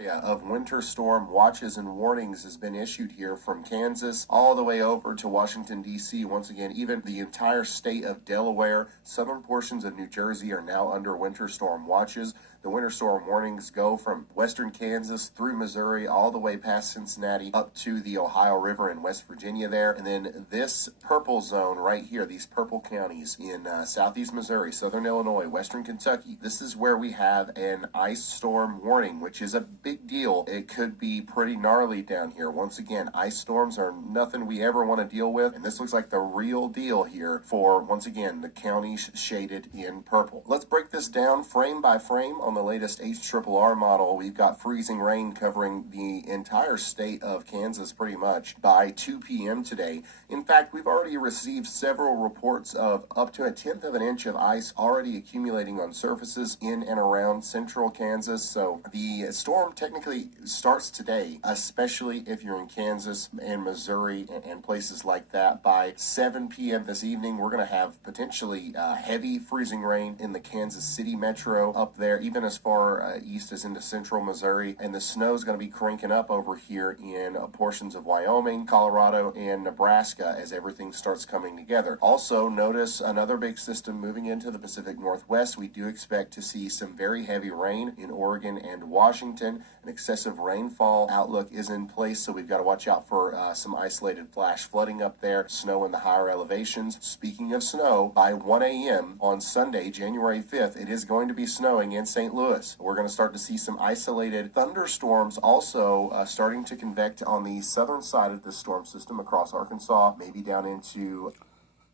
Of winter storm watches and warnings has been issued here from Kansas all the way over to Washington, D.C. Once again, even the entire state of Delaware, southern portions of New Jersey are now under winter storm watches. The winter storm warnings go from western Kansas through Missouri all the way past Cincinnati up to the Ohio River in West Virginia there. And then this purple zone right here, these purple counties in southeast Missouri, southern Illinois, western Kentucky, this is where we have an ice storm warning, which is a big deal. It could be pretty gnarly down here. Once again, ice storms are nothing we ever want to deal with, and this looks like the real deal here for, once again, the counties shaded in purple. Let's break this down frame by frame on the latest HRRR model. We've got freezing rain covering the entire state of Kansas pretty much by 2 p.m. today. In fact, we've already received several reports of up to 1/10 of an inch of ice already accumulating on surfaces in and around central Kansas. So the storm technically starts today, especially if you're in Kansas and Missouri and places like that. By 7 p.m. this evening, we're going to have potentially heavy freezing rain in the Kansas City metro up there, even as far east as into central Missouri. And the snow is going to be cranking up over here in portions of Wyoming, Colorado, and Nebraska as everything starts coming together. Also, notice another big system moving into the Pacific Northwest. We do expect to see some very heavy rain in Oregon and Washington. An excessive rainfall outlook is in place, so we've got to watch out for some isolated flash flooding up there, snow in the higher elevations. Speaking of snow, by 1 a.m. on Sunday, January 5th, it is going to be snowing in St. Louis. We're going to start to see some isolated thunderstorms also starting to convect on the southern side of this storm system across Arkansas, maybe down into...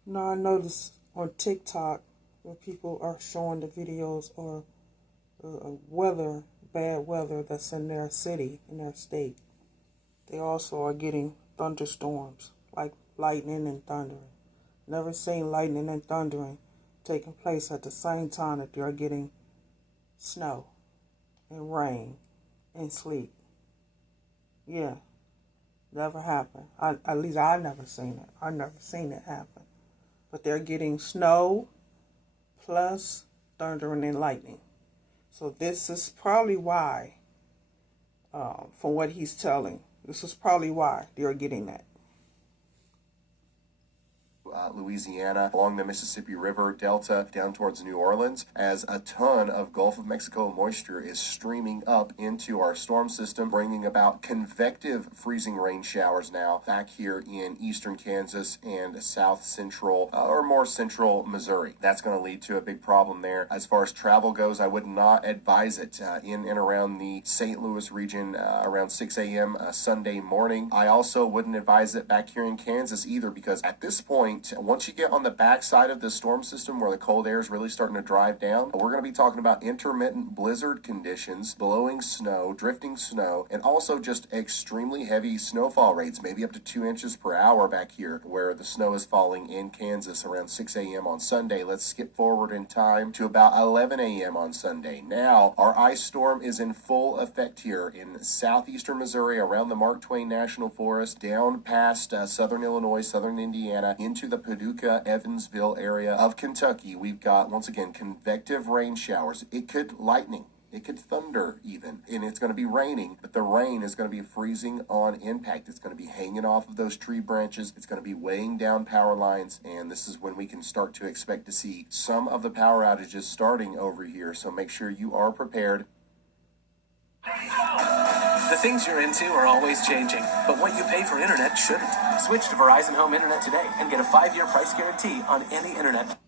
Now, I noticed on TikTok where people are showing the videos or weather, bad weather that's in their city, in their state. They also are getting thunderstorms, like lightning and thundering. Never seen lightning and thundering taking place at the same time that they are getting snow and rain and sleet. Yeah, never happened. At least I never seen it. I never seen it happen. But they're getting snow plus thundering and lightning. So this is probably why, from what he's telling, this is probably why they're getting that. Louisiana, along the Mississippi River Delta, down towards New Orleans, as a ton of Gulf of Mexico moisture is streaming up into our storm system, bringing about convective freezing rain showers now back here in eastern Kansas and south central, or more central Missouri. That's going to lead to a big problem there. As far as travel goes, I would not advise it in and around the St. Louis region around 6 a.m. Sunday morning. I also wouldn't advise it back here in Kansas either, because at this point, once you get on the backside of the storm system where the cold air is really starting to drive down, we're going to be talking about intermittent blizzard conditions, blowing snow, drifting snow, and also just extremely heavy snowfall rates, maybe up to 2 inches per hour back here where the snow is falling in Kansas around 6 a.m. on Sunday. Let's skip forward in time to about 11 a.m. on Sunday. Now, our ice storm is in full effect here in southeastern Missouri around the Mark Twain National Forest, down past southern Illinois, southern Indiana, into the Paducah, Evansville area of Kentucky. We've got, once again, convective rain showers. It could lightning. It could thunder even, and it's going to be raining, but the rain is going to be freezing on impact. It's going to be hanging off of those tree branches. It's going to be weighing down power lines, and this is when we can start to expect to see some of the power outages starting over here, so make sure you are prepared. The things you're into are always changing, but what you pay for internet shouldn't. Switch to Verizon Home Internet today and get a 5-year price guarantee on any internet.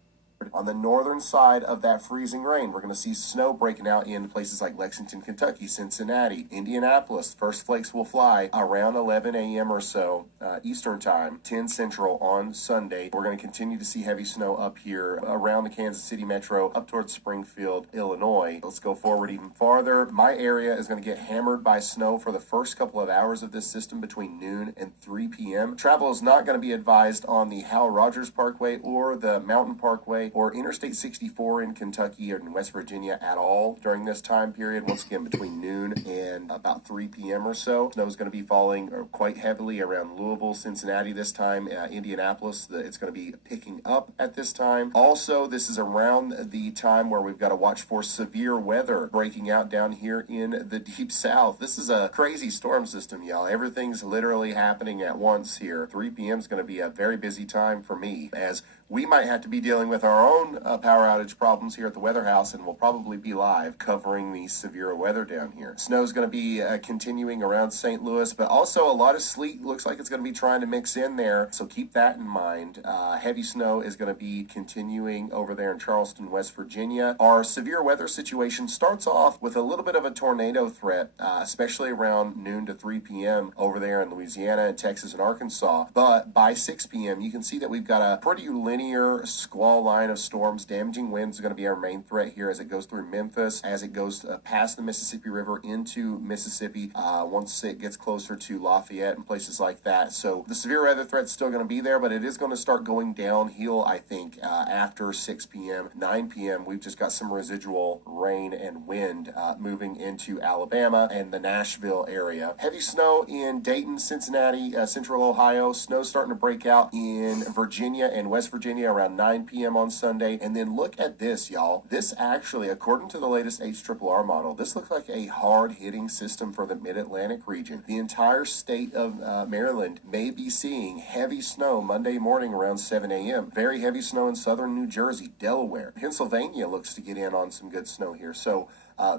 On the northern side of that freezing rain, we're going to see snow breaking out in places like Lexington, Kentucky, Cincinnati, Indianapolis. First flakes will fly around 11 a.m. or so Eastern time, 10 Central on Sunday. We're going to continue to see heavy snow up here around the Kansas City metro, up towards Springfield, Illinois. Let's go forward even farther. My area is going to get hammered by snow for the first couple of hours of this system between noon and 3 p.m. Travel is not going to be advised on the Hal Rogers Parkway or the Mountain Parkway or Interstate 64 in Kentucky or in West Virginia at all during this time period. Once again, between noon and in about 3 p.m. or so. Snow is going to be falling quite heavily around Louisville, Cincinnati this time, Indianapolis. It's going to be picking up at this time. Also, this is around the time where we've got to watch for severe weather breaking out down here in the deep south. This is a crazy storm system, y'all. Everything's literally happening at once here. 3 p.m. is going to be a very busy time for me, as we might have to be dealing with our own power outage problems here at the Weather House, and we'll probably be live covering the severe weather down here. Snow's going to be continuing around St. Louis, but also a lot of sleet looks like it's going to be trying to mix in there, so keep that in mind. Heavy snow is going to be continuing over there in Charleston, West Virginia. Our severe weather situation starts off with a little bit of a tornado threat, especially around noon to 3 p.m. over there in Louisiana and Texas and Arkansas, but by 6 p.m. you can see that we've got a pretty linear squall line of storms. Damaging winds is going to be our main threat here as it goes through Memphis, as it goes past the Mississippi River into Mississippi, once it gets closer to Lafayette and places like that. So the severe weather threat's still going to be there, but it is going to start going downhill, I think, after 6 p.m., 9 p.m. We've just got some residual rain and wind moving into Alabama and the Nashville area. Heavy snow in Dayton, Cincinnati, central Ohio. Snow starting to break out in Virginia and West Virginia around 9 p.m. on Sunday. And then look at this, y'all. This actually, according to the latest HRRR model, this looks like a hard-hitting system for the Mid-Atlantic region. The entire state of Maryland may be seeing heavy snow Monday morning around 7 a.m. Very heavy snow in southern New Jersey, Delaware. Pennsylvania looks to get in on some good snow here. So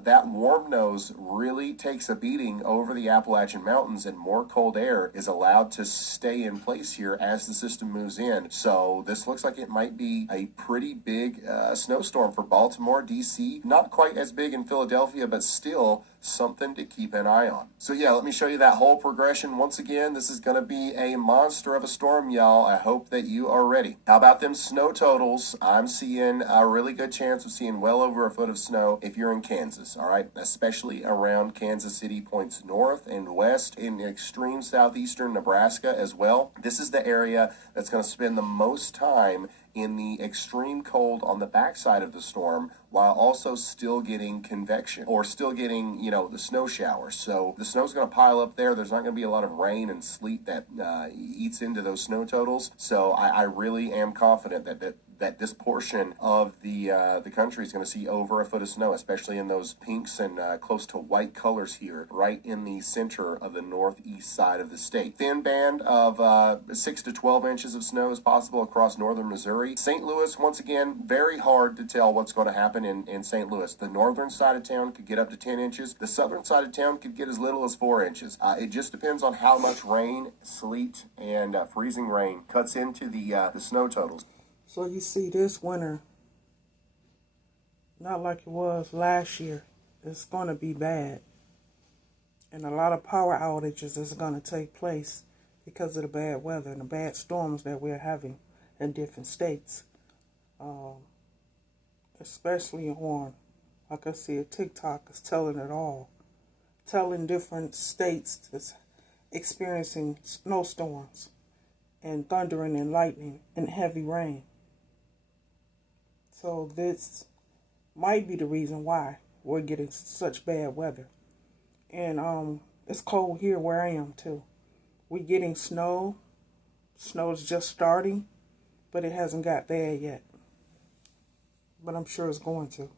that warm nose really takes a beating over the Appalachian Mountains, and more cold air is allowed to stay in place here as the system moves in. So this looks like it might be a pretty big snowstorm for Baltimore, D.C. Not quite as big in Philadelphia, but still something to keep an eye on. So yeah, let me show you that whole progression. Once again, this is going to be a monster of a storm, y'all. I hope that you are ready. How about them snow totals? I'm seeing a really good chance of seeing well over a foot of snow if you're in Kansas, all right? Especially around Kansas City, points north and west, in extreme southeastern Nebraska as well. This is the area that's going to spend the most time in the extreme cold on the backside of the storm, while also still getting convection, or still getting, the snow showers. So the snow's going to pile up there. There's not going to be a lot of rain and sleet that eats into those snow totals. So I really am confident that this portion of the country is going to see over a foot of snow, especially in those pinks and close to white colors here, right in the center of the northeast side of the state. Thin band of 6 to 12 inches of snow is possible across northern Missouri. St. Louis, once again, very hard to tell what's going to happen in St. Louis. The northern side of town could get up to 10 inches. The southern side of town could get as little as 4 inches. It just depends on how much rain, sleet, and freezing rain cuts into the snow totals. So you see, this winter, not like it was last year, it's going to be bad. And a lot of power outages is going to take place because of the bad weather and the bad storms that we're having in different states. Especially on, like I see, TikTok is telling it all. Telling different states that's experiencing snowstorms and thundering and lightning and heavy rain. So this might be the reason why we're getting such bad weather. And it's cold here where I am too. We're getting snow. Snow's just starting, but it hasn't got bad yet. But I'm sure it's going to.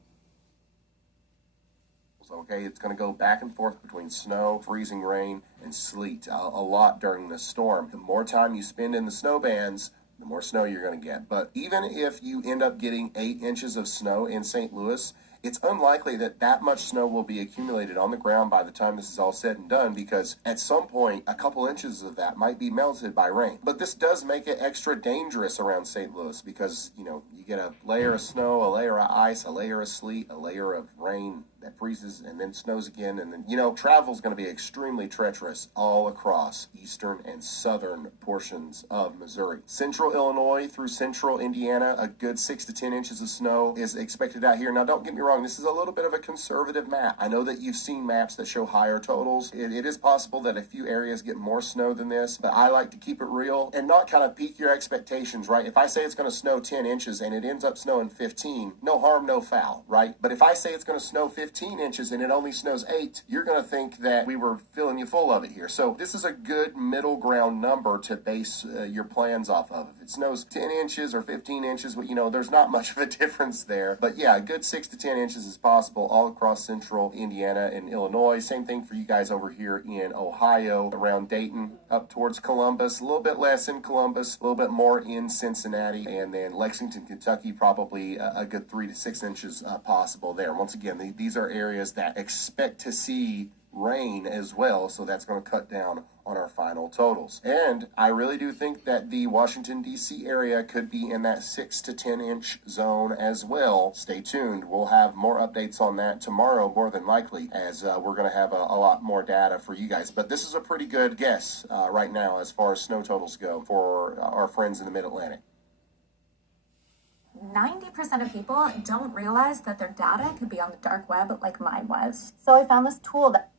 Okay, it's going to go back and forth between snow, freezing rain, and sleet a lot during this storm. The more time you spend in the snow bands, the more snow you're going to get. But even if you end up getting 8 inches of snow in St. Louis, it's unlikely that much snow will be accumulated on the ground by the time this is all said and done, because at some point, a couple inches of that might be melted by rain. But this does make it extra dangerous around St. Louis because, you get a layer of snow, a layer of ice, a layer of sleet, a layer of rain that freezes and then snows again. And then, travel's going to be extremely treacherous all across eastern and southern portions of Missouri. Central Illinois through central Indiana, a good 6 to 10 inches of snow is expected out here. Now, don't get me wrong. This is a little bit of a conservative map. I know that you've seen maps that show higher totals. It is possible that a few areas get more snow than this, but I like to keep it real and not kind of peak your expectations, right? If I say it's going to snow 10 inches and it ends up snowing 15, no harm, no foul, right? But if I say it's going to snow 15 15 inches and it only snows 8, you're going to think that we were filling you full of it here. So this is a good middle ground number to base your plans off of. If it snows 10 inches or 15 inches, well, you know, there's not much of a difference there. But yeah, a good 6 to 10 inches is possible all across central Indiana and Illinois. Same thing for you guys over here in Ohio, around Dayton, up towards Columbus. A little bit less in Columbus, a little bit more in Cincinnati, and then Lexington, Kentucky, probably a good 3 to 6 inches possible there. Once again, these are areas that expect to see rain as well, so that's going to cut down on our final totals. And I really do think that the Washington, D.C. area could be in that 6 to 10 inch zone as well. Stay tuned. We'll have more updates on that tomorrow, more than likely, as we're going to have a lot more data for you guys. But this is a pretty good guess right now as far as snow totals go for our friends in the Mid-Atlantic. 90% of people don't realize that their data could be on the dark web like mine was. So I found this tool that...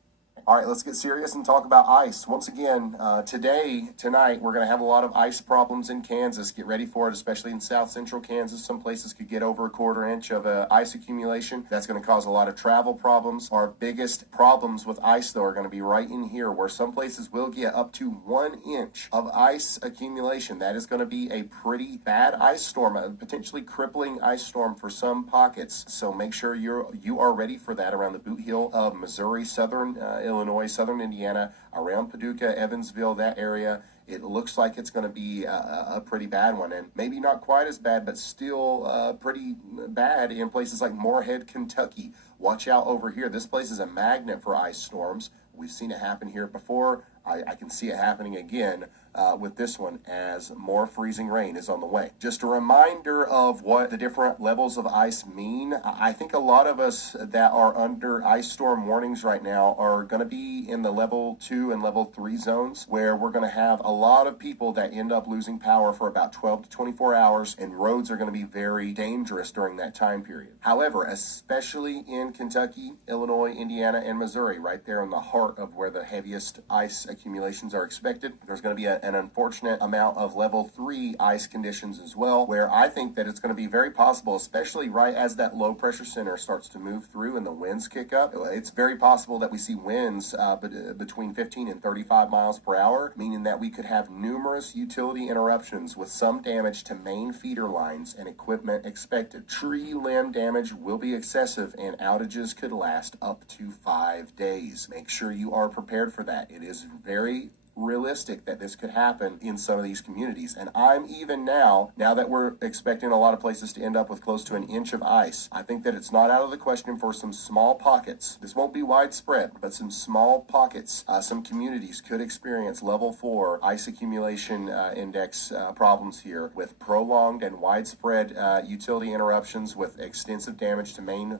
All right, let's get serious and talk about ice. Once again, tonight, we're going to have a lot of ice problems in Kansas. Get ready for it, especially in south central Kansas. Some places could get over a quarter inch of ice accumulation. That's going to cause a lot of travel problems. Our biggest problems with ice, though, are going to be right in here, where some places will get up to 1 inch of ice accumulation. That is going to be a pretty bad ice storm, a potentially crippling ice storm for some pockets. So make sure you are ready for that around the boot heel of Missouri, southern Illinois, southern Indiana, around Paducah, Evansville, that area. It looks like it's going to be a pretty bad one, and maybe not quite as bad, but still pretty bad in places like Moorhead, Kentucky. Watch out over here. This place is a magnet for ice storms. We've seen it happen here before. I can see it happening again with this one as more freezing rain is on the way. Just a reminder of what the different levels of ice mean. I think a lot of us that are under ice storm warnings right now are going to be in the level 2 and level 3 zones, where we're going to have a lot of people that end up losing power for about 12 to 24 hours, and roads are going to be very dangerous during that time period. However, especially in Kentucky, Illinois, Indiana, and Missouri, right there in the heart of where the heaviest ice accumulations are expected, there's going to be an unfortunate amount of level 3 ice conditions as well, where I think that it's going to be very possible, especially right as that low pressure center starts to move through and the winds kick up. It's very possible that we see winds between 15 and 35 miles per hour, meaning that we could have numerous utility interruptions with some damage to main feeder lines and equipment expected. Tree limb damage will be excessive, and outages could last up to 5 days. Make sure you are prepared for that. It is very realistic that this could happen in some of these communities. And I'm even now that we're expecting a lot of places to end up with close to an inch of ice, I think that it's not out of the question for some small pockets. This won't be widespread, but some small pockets, some communities could experience level 4 ice accumulation index problems here, with prolonged and widespread utility interruptions, with extensive damage to main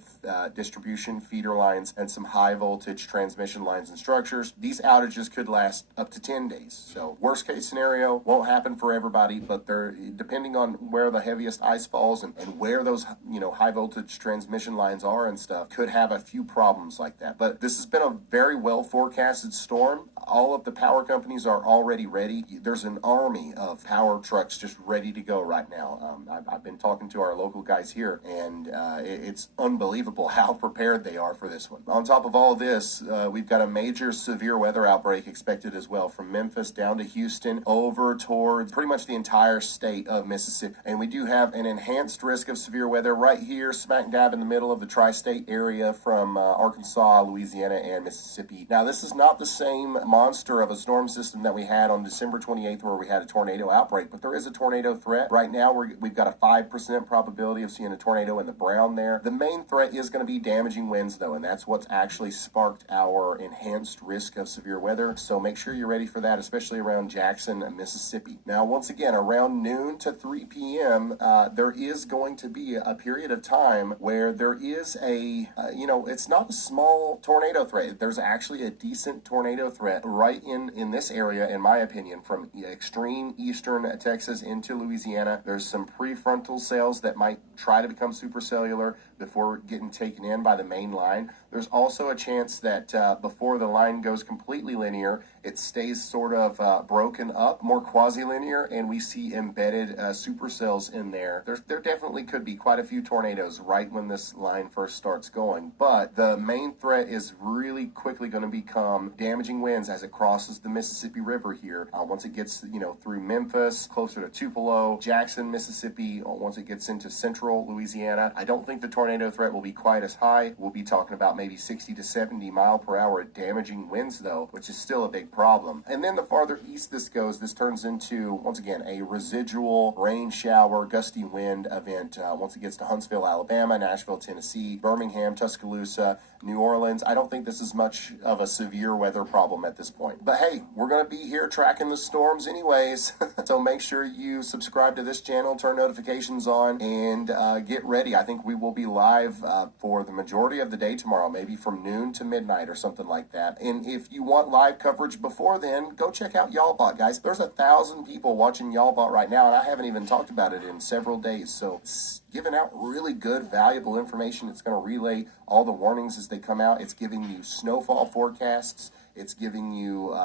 distribution feeder lines and some high voltage transmission lines and structures. These outages could last up to 10 days. So worst case scenario, won't happen for everybody, but they're depending on where the heaviest ice falls and where those high voltage transmission lines are and stuff, could have a few problems like that. But this has been a very well forecasted storm. All of the power companies are already ready. There's an army of power trucks just ready to go right now. I've been talking to our local guys here, and it's unbelievable how prepared they are for this one. On top of all this, we've got a major severe weather outbreak expected as well, from Memphis down to Houston, over towards pretty much the entire state of Mississippi. And we do have an enhanced risk of severe weather right here, smack dab in the middle of the tri-state area, from Arkansas, Louisiana, and Mississippi. Now, this is not the same monster of a storm system that we had on December 28th, where we had a tornado outbreak, but there is a tornado threat. Right now, we've got a 5% probability of seeing a tornado in the brown there. The main threat is going to be damaging winds, though, and that's what's actually sparked our enhanced risk of severe weather. So make sure you're ready for that, especially around Jackson, Mississippi. Now, once again, around noon to 3 p.m., there is going to be a period of time where there is it's not a small tornado threat. There's actually a decent tornado threat right in this area, in my opinion, from extreme eastern Texas into Louisiana. There's some prefrontal cells that might try to become supercellular before getting taken in by the main line. There's also a chance that before the line goes completely linear, it stays sort of broken up, more quasi-linear, and we see embedded supercells in there. There definitely could be quite a few tornadoes right when this line first starts going, but the main threat is really quickly going to become damaging winds as it crosses the Mississippi River here. Once it gets, through Memphis, closer to Tupelo, Jackson, Mississippi, once it gets into central Louisiana, I don't think the tornado threat will be quite as high. We'll be talking about maybe 60 to 70 mile per hour damaging winds though, which is still a big problem. And then the farther east this goes, this turns into, once again, a residual rain shower, gusty wind event. Once it gets to Huntsville, Alabama, Nashville, Tennessee, Birmingham, Tuscaloosa, New Orleans, I don't think this is much of a severe weather problem at this point. But hey, we're going to be here tracking the storms anyways. So make sure you subscribe to this channel, turn notifications on, and get ready. I think we will be live for the majority of the day tomorrow, maybe from noon to midnight or something like that. And if you want live coverage before then, go check out YALLBOT, guys. There's 1,000 people watching YALLBOT right now, and I haven't even talked about it in several days. So it's giving out really good, valuable information. It's going to relay all the warnings as they come out. It's giving you snowfall forecasts. It's giving you,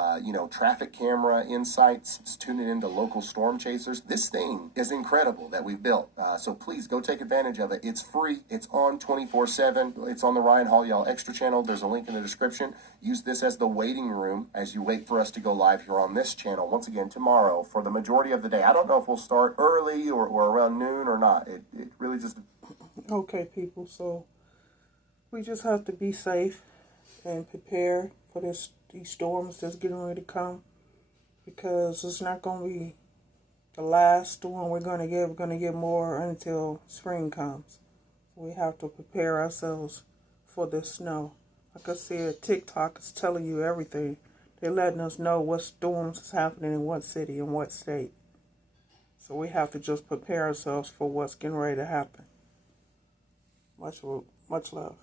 traffic camera insights. It's tuning into local storm chasers. This thing is incredible that we've built. So please go take advantage of it. It's free. It's on 24/7. It's on the Ryan Hall Y'all Extra channel. There's a link in the description. Use this as the waiting room as you wait for us to go live here on this channel once again tomorrow for the majority of the day. I don't know if we'll start early or around noon or not. It really just... Okay, people, so we just have to be safe and prepare for these storms that's getting ready to come, because it's not going to be the last storm we're going to get. We're going to get more until spring comes. We have to prepare ourselves for this snow. Like I said, TikTok is telling you everything. They're letting us know what storms is happening in what city and what state. So we have to just prepare ourselves for what's getting ready to happen. Much love.